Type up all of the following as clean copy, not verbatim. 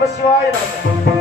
நமசிவாய நமக.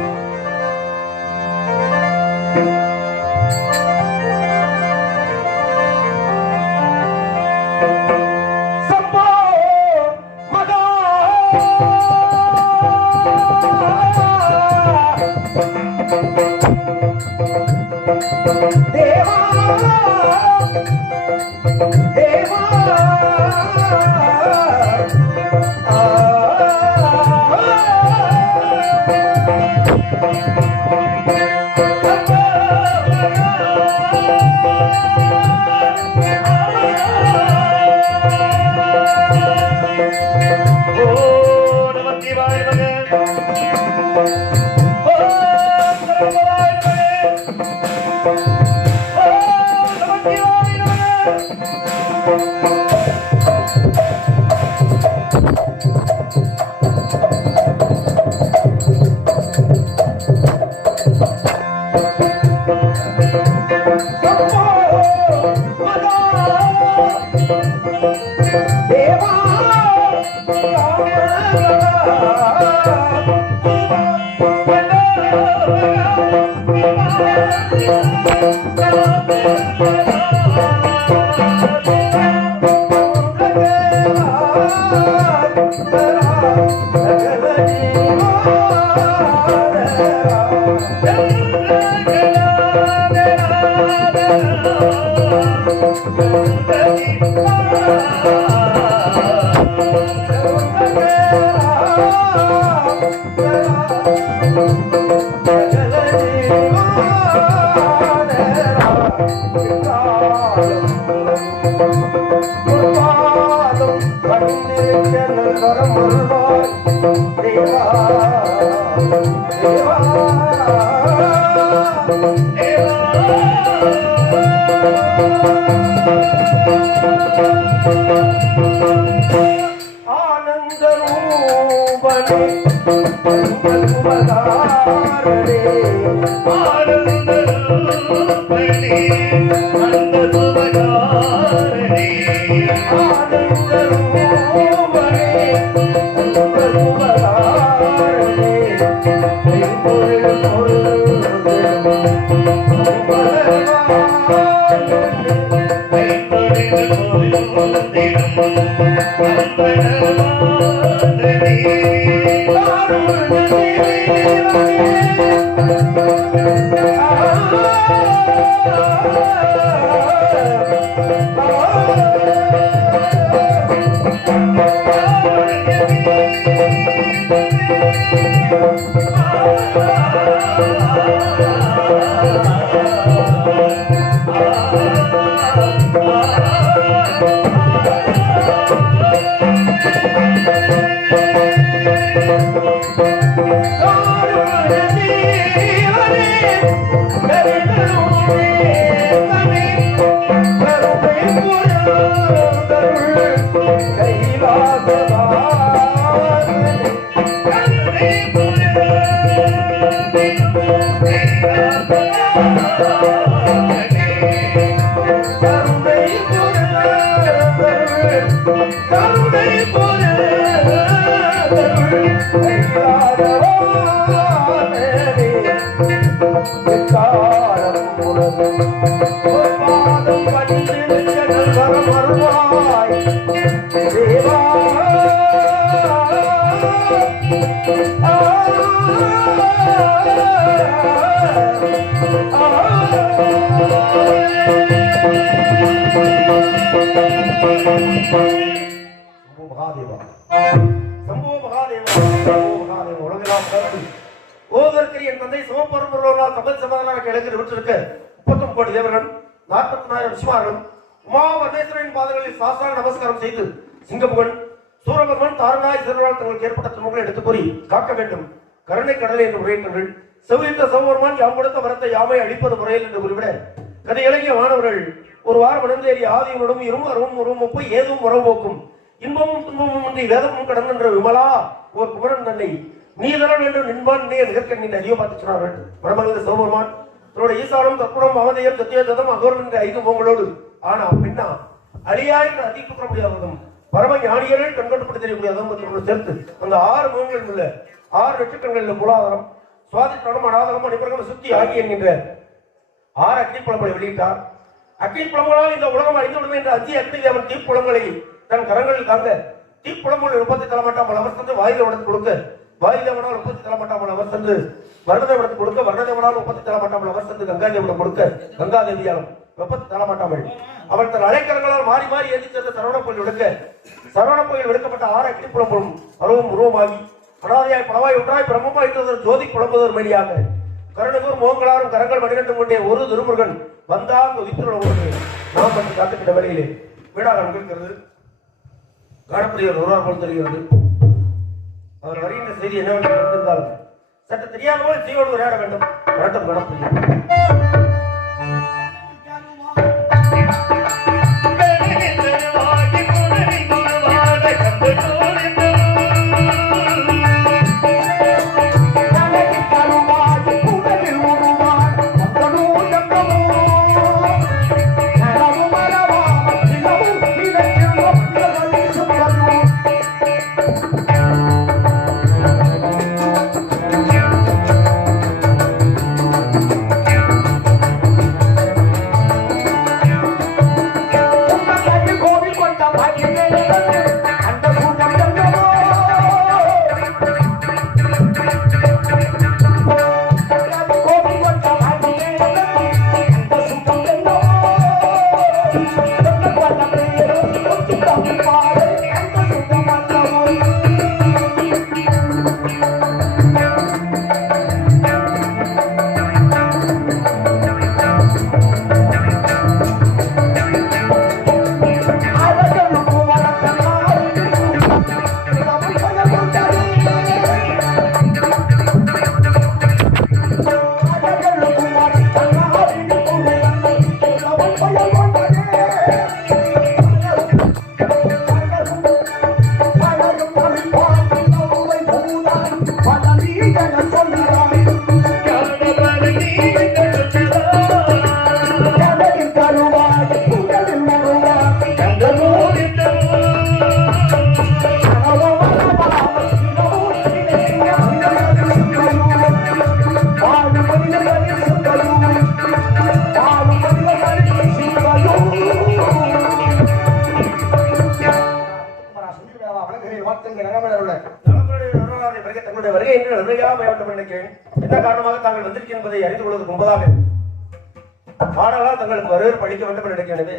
நமஸ்காரம் செய்து சிங்கமுகன் சூரபர்மன் தாரநாய் சிறுவாள் தங்களுக்கு ஏற்பட்ட துன்பங்களை எடுத்து கூறி காக்க வேண்டும். கருணை கடலை என்று உரையின்றர்கள். செவித்த சௌவர்மான் யாம் கொடுத்த வரத்தை யாமை அழிப்பது முறையில் என்று குறிவிட கதை இலங்கிய மாணவர்கள் ஒரு வாரம் மணந்தேறி ஆதியுடன் இருமும் ஒப்பை ஏதும் உறவு போக்கும் இன்பமும் துன்பமும் இன்றி வேதமும் கடந்தென்ற விமலா ஓர் குமரன் தன்னை நீதரன் என்று நின்பான் நிகழ்க்க நீ அதிகம் பார்த்து சொன்னார்கள். மரமகிழ்ந்த சௌவர்மான் தன்னோட ஈசானம் தற்புறம் மகதையம் சத்தியதம் அகோரம் என்ற 5 முகங்களோடு ஆனா பின்னா அழியா என்று அதிகூற முடியாததும் பரம ஞானியர்கள் கண்கட்டுப்பட்டு தெரிய முடியாததும் சேர்த்து அந்த 6 முகங்கள் உள்ள 6 வெற்றுக்கண்களில் மூலாதாரம் சுவாதிஷ்டானம் அநாதகம் மணிபுரகம் சுத்தி ஆகி என்கின்ற 6 அக்னி புலங்களை வெளியிட்டார். அக்னி புலங்களால் இந்த உலகம் அழிந்துவிடும் என்ற அஞ்சி அக்னி தேவன் தீப்புலங்களை தன் கரங்களில் தாங்க தீப்புலங்கள் உற்பத்தி தரமாட்டாமல் அவர் சென்று வாயுதேவனுக்கு கொடுக்க வாயுதேவனால் உற்பத்தி தரமாட்டாமல் அவர் சென்று வருணதேவனுக்கு கொடுக்க வருணதேவனால் உற்பத்தி தரமாட்டாமல் அவர் சென்று கங்காதேவனுக்கு கொடுக்க கங்காதேவியாலும் உற்பத்தி தரமாட்டாமல் அவள் தன் அலைக்கரங்களால் மாறி மாறி ஏற்றி சென்ற சரவண கோயில் விடுக்க சரவண கோயில் விடுக்கப்பட்ட 6 அக்னி புலம்பும் அருவும் உருவமாகி அனாதையாய் பலவாய் ஒன்றாய் பிரம்மமாய் ஜோதி புலம்புவதன் மணியாக கருணகூர் மோகங்களாரும் கரங்கள் மணிகட்டும் கொண்டே ஒரு திருமுருகன் வந்தால் உதித்துள்ள நாம் பற்றி காத்துக்கிட்ட வேலையிலே வீடாக நிகழ்கிறது. காணப்படுகிற ஒருவர் போல் தெரிகிறது. அவர் வருகின்ற செய்தி என்னவென்று தெரிந்திருந்தாலும் சற்று தெரியாத போல் தீயோடு விளையாட வேண்டும். வரட்டும் காணப்படுகிறது. என்ன காரணமாக தாங்கள் வந்திருக்க என்பதை அறிந்து கொள்வதற்கு முன்பதாக பாடலால் தங்களுக்கு வரவேற்பு அளிக்க வேண்டும் என்று நினைக்கிறது.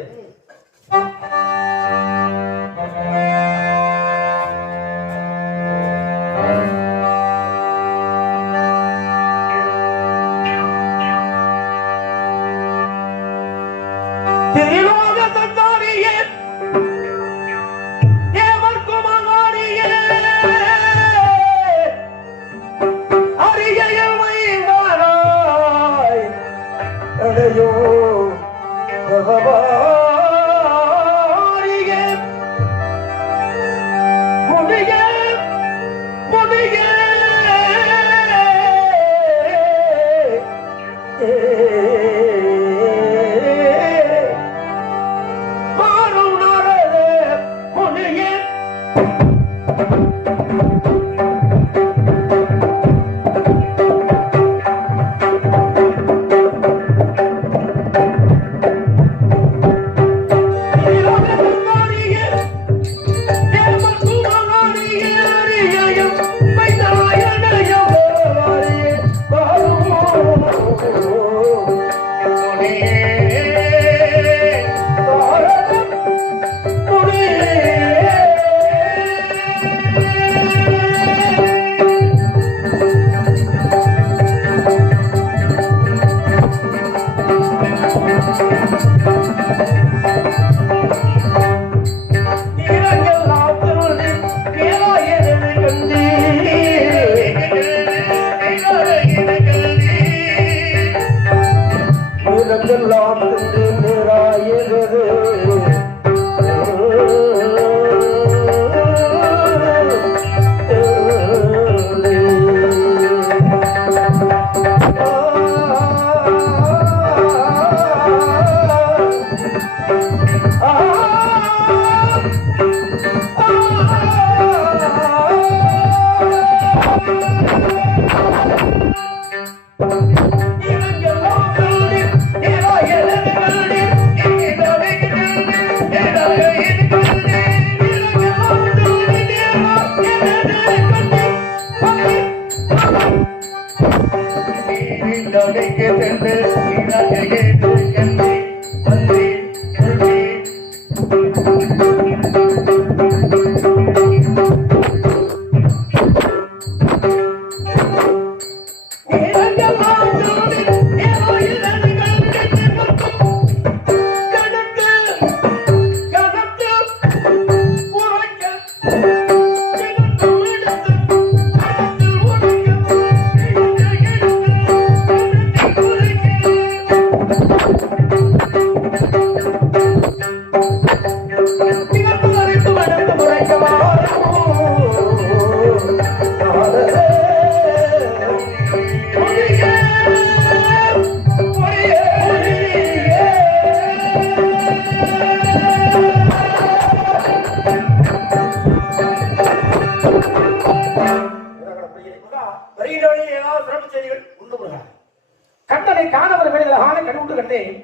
கண்ணனை காணவர் வேலைகளான கண்ணுண்டு கண்டேன்.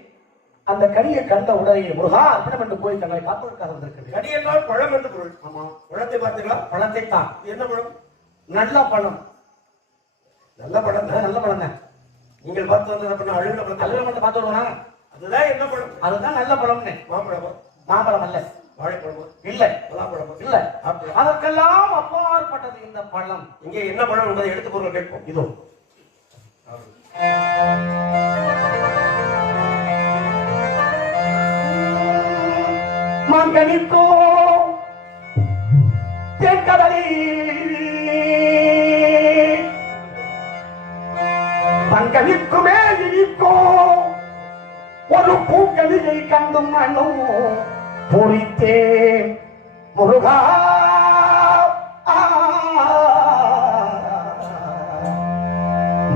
அந்த கனியை கண்ட உடனே முருகா அர்ப்பணம் என்று போய் தங்களை காப்பதற்காக வந்திருக்கிறது. கனி என்றால் பழம் என்று பொருள். ஆமா, பழத்தை பார்த்தீங்களா? பழத்தை தான். என்ன பழம்? நல்ல பழம். நல்ல பழம் தான். நல்ல பழம் தான். நீங்கள் பார்த்து வந்தது அழுகிற பழம். அழுகிற பழத்தை பார்த்து வருவானா? அதுதான் என்ன பழம்? அதுதான் நல்ல பழம்னு. மாம்பழமா? மாம்பழம் அல்ல. வாழைப்பழமா? இல்ல. பலாப்பழமா? இல்ல. அதற்கெல்லாம் அப்பாற்பட்டது இந்த பழம். இங்கே என்ன பழம் என்பதை எடுத்து பொருள் கேட்போம். இதோ மாங்கனிக்கோ தென்கடலி மங்கனிக்குமே இனிக்கோ ஒரு பூக்கணியை கண்டும் மண்ணும் பொறித்தேன் முருகா.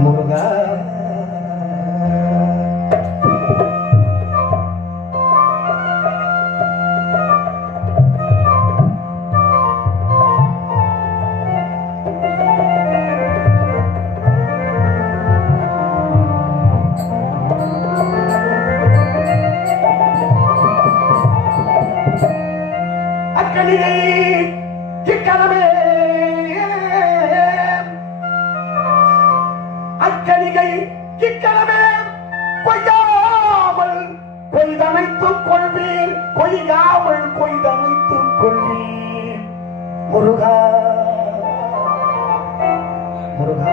முருகா அக்கணிகை கிக்கலமே கொய்யாமல் கொய்தமைத்துக் கொள்வீர், கொய்யாமல் கொய்தமைத்துக் கொள்வீர் முருகா. முருகா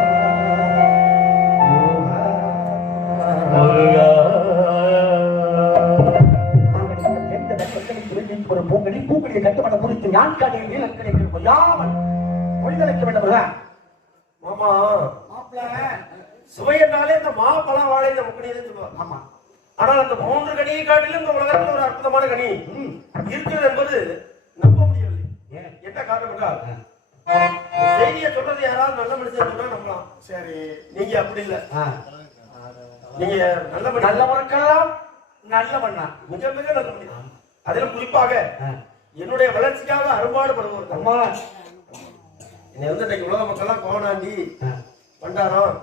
முருகா ஒரு பூங்கடி பூக்கடியை கட்டுப்பட குறித்து ஞான்காடியில் நீலக்கணிகள் கொய்யாமல் கொய்தலைக்க வேண்டும். மாமா சுவையினாலே இந்த மாப்பழ வாழை இந்த முக்கணியை சொல்லுவாங்க. ஆமா, ஆனால் அந்த 3 கனியை காட்டிலும் இந்த உலகத்தில் ஒரு அற்புதமான கனி இருக்கிறது என்பது நம்ப முடியவில்லை. என்ன காரணம் என்றால் செய்தியை சொல்றது யாராவது நல்ல மனுஷன் சொன்னா நம்பலாம். சரி, நீங்க அப்படி இல்ல. நீங்க நல்லவனுக்கெல்லாம் நல்லவண்ணா, மிக மிக நல்ல மனிதன். அதிலும் குறிப்பாக என்னுடைய வளர்ச்சிக்காக அரும்பாடுபடுவோர். அம்மா என்னை வந்து இன்னைக்கு உலக மக்கள்லாம் கோணாண்டி பண்டாரம்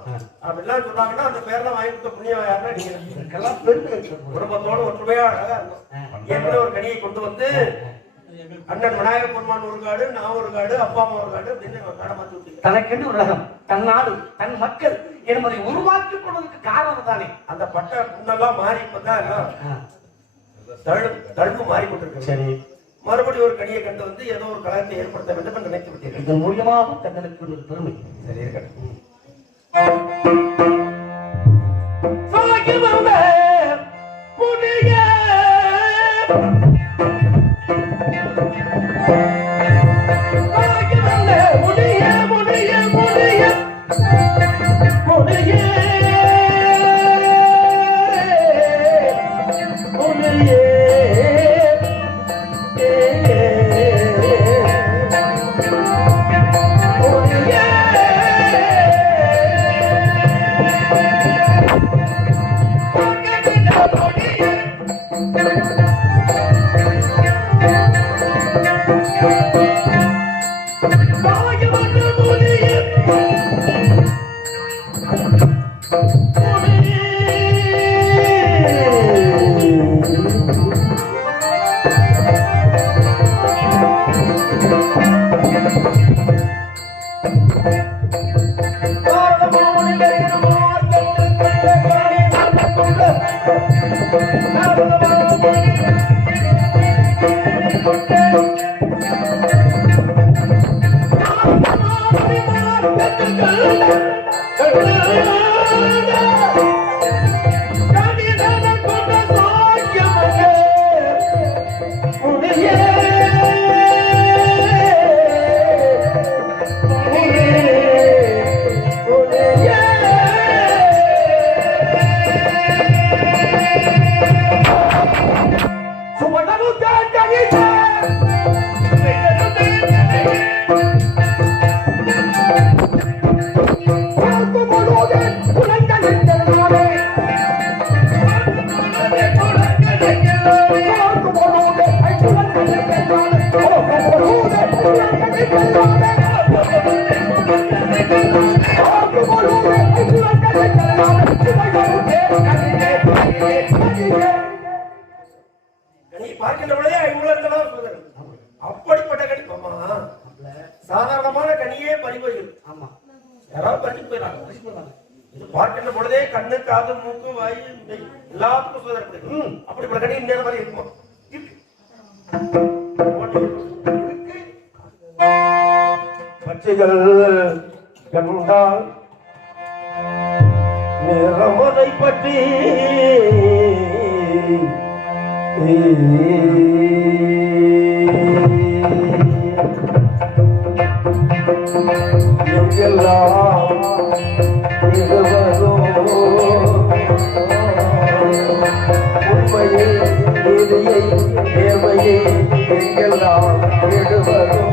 அப்படிலாம் சொன்னாங்கன்னா அந்த பேரெல்லாம் வாங்கி கொடுத்த புண்ணியம் யாருன்னா நீங்க பெருமை. குடும்பத்தோடு ஒற்றுமையா அழகா இருக்கும். ஏற்கனவே ஒரு கனியை கொண்டு வந்து அண்ணன் விநாயகர் பெருமான் ஒரு காடு, நான் ஒரு காடு, அப்பா அம்மா ஒரு காடு அப்படின்னு காடை மாற்றி விட்டு தனக்கென்று உலகம், தன் நாடு, தன் மக்கள் என்பதை உருவாக்கிக் கொள்வதற்கு காரணம் தானே. அந்த பட்ட புண்ணெல்லாம் மாறி இப்பதான் தழும்பு மாறி கொண்டிருக்கு. சரி, மறுபடியும் ஒரு கனியை கண்டு வந்து ஏதோ ஒரு கலகத்தை ஏற்படுத்த வேண்டும் என்று நினைத்து விட்டீர்கள். இதன் மூலியமாக தங்களுக்கு ஒரு பெருமை. சரி இருக்கட்டும். பார்க்கின்ற பொழுதே ஐம்புலன்களாம் சொல்கிறது. அப்படிப்பட்ட கனி சாதாரணமான கனியே பறிபோயிடும். ஆமா, யாராவது பறிச்சு போயிடறாங்க. இது பார்க்கின்ற பொழுதே கண்ணு, காது, மூக்கு, வாய் எல்லாத்துக்கும் சோதனை. அப்படிப்பட்ட கனி இந்த மாதிரி இருக்குமா? பச்சைகள் கண்டால் நிறமதை பற்றி எங்கெல்லாம் உண்மையை, நீதியை, நேர்மையை எங்கெல்லாம் விடுவதும்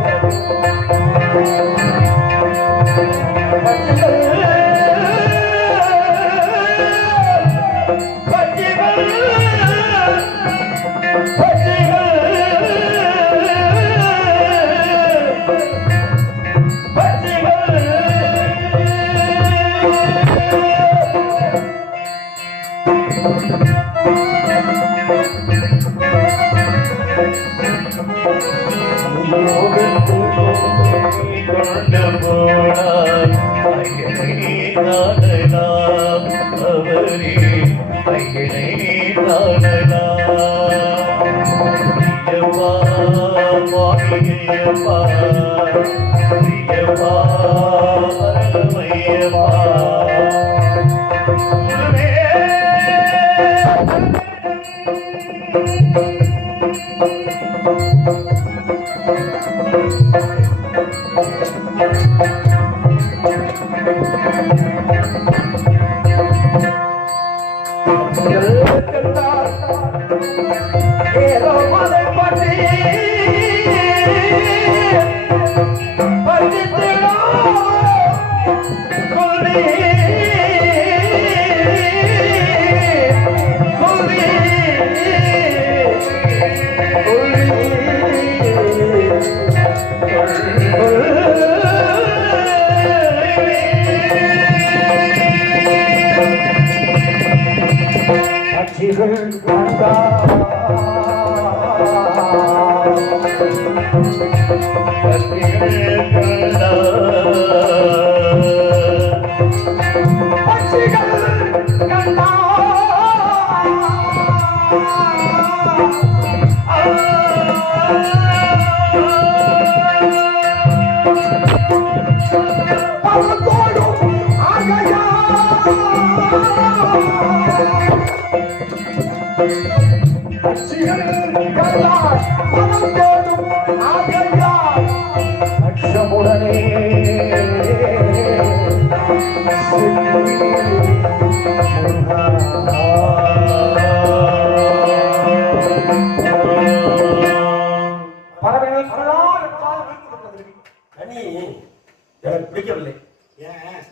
பிடிக்கவில்லை.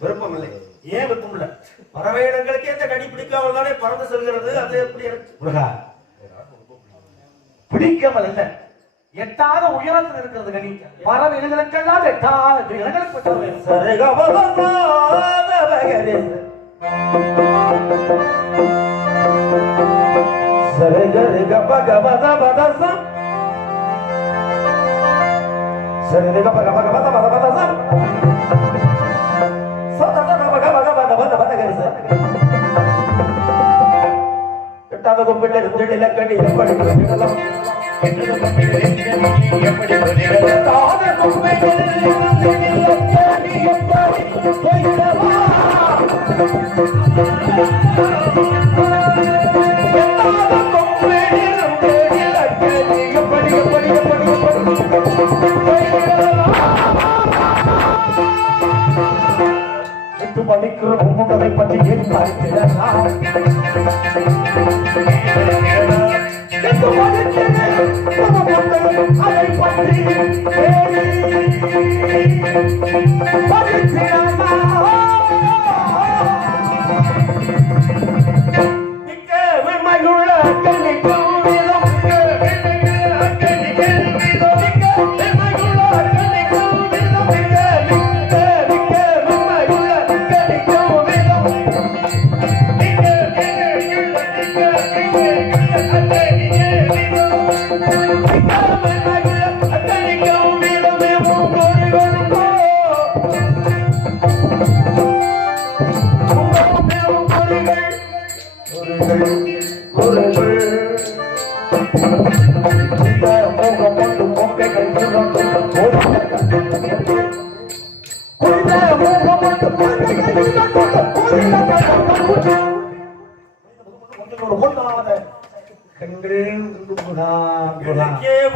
விருப்பம் இல்லை. ஏன் விருப்பம் இல்லை? பறவை இனங்களுக்கே இந்த கனி பிடிக்காமல் தானே பறந்து செல்கிறது. அது எப்படி பிடிக்காமல் இல்ல, எட்டாத உயரத்தில் இருக்கிறது கனி. பறவை இனங்களுக்கெல்லாம் எட்டாத இனங்களுக்கு எட்டாவது இலக்கணி எப்படி சொல்லிடலாம் எப்படி படிக்கிற உங்களை பற்றி ஏன்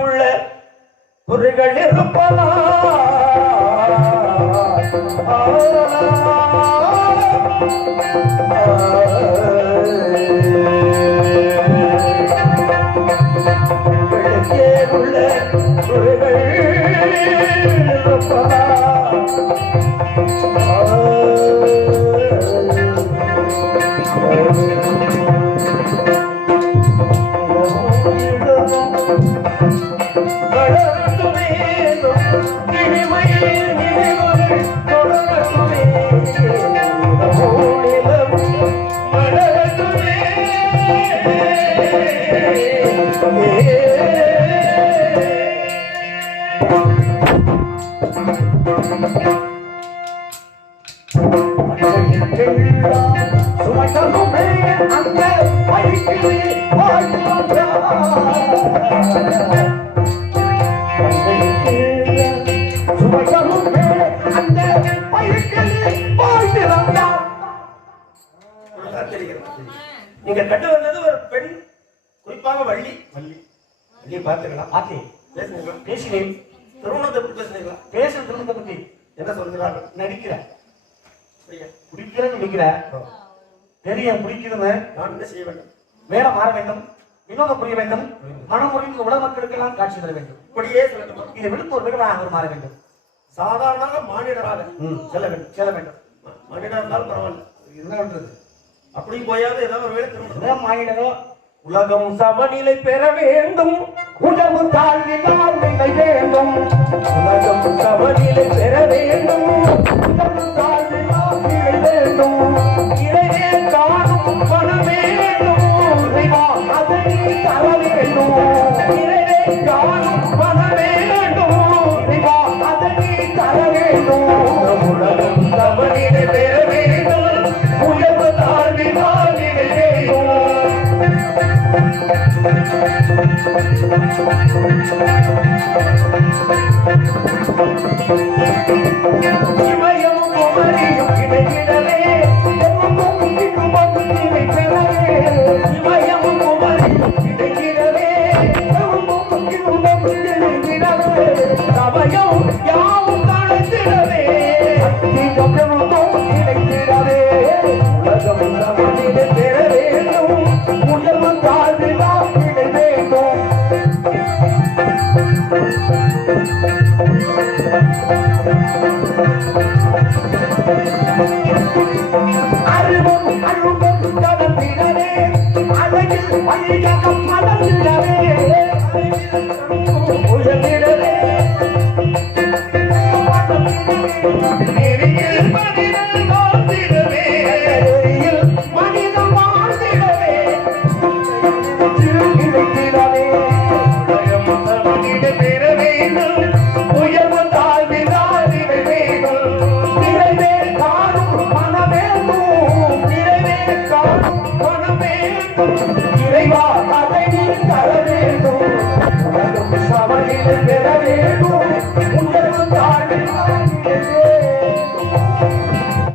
உள்ள பொருள்கள் இருப்பதா உள்ள பொருள்கள் இருப்பதா நீங்க கண்டு வந்தது ஒரு பெண், குறிப்பாக வள்ளி. வள்ளி வள்ளி பார்த்துக்கலாம். பார்த்தேன், பேசுனீங்களா? பேசினேன். திருமணத்தை பற்றி பேசுனீங்களா? பேசுற திருமணத்தை பற்றி என்ன சொல்கிறாங்க? நடிக்கிற பிடிக்கிற நடிக்கிற தெரிய பிடிக்கிறது. நான் என்ன செய்ய வேண்டும்? வேடம் மாற வேண்டும், வினோதம் புரிய வேண்டும், மனமுறைந்து உலக மக்களுக்கெல்லாம் காட்சி தர வேண்டும். இப்படியே சொல்லட்டும். இதை விடுத்து ஒரு விகடாக மாற வேண்டும். சாதாரணமாக மானிடராக செல்ல வேண்டும். மானிடர் இருந்தாலும் பரவாயில்ல, என்ன பண்றது? அப்படி போயாவது ஏதாவது ஒரு வேலை திரும்ப மானிடரோ. உலகம் சமநிலை பெற வேண்டும், உணவு தாழ்வினால் நிலை வேண்டும். உலகம் சமநிலை பெற வேண்டும், உணவு தாழ்வினால் நிலை வேண்டும். இறையே காணும் பண வேண்டும், அதை தர வேண்டும். இறையே காணும் பண வேண்டும், அதை தர வேண்டும். உலகம் சமநிலை பெற வேண்டும், உயர்வு தாழ்வினால் நிலை வேண்டும். இமயம் குமரியும் இடையிடவே இமயம் குமரியும் இடையிடவே சமயம் யாவும் காணத்திடவே கிடைத்திடவே. உலகம் சமநிலை பெற வேண்டும், உயர்வு தாழ்வினால் நிலை வேண்டும். அறிவும் அழுவும் கடந்திடவே, அழகில் வழியகம் மலர்ந்திடவே, உயர்ந்திடவே. நெறியில் மனிதன் வாழ்ந்திடவே, மனிதன் வாழ்ந்திடவே, கிடைத்திடவே. பெற வேண்டும், உயர்வு தாழ்வினால் நிலை வேண்டும். நிறைவே காணும் மன வேண்டும், நிறைவே வேணும்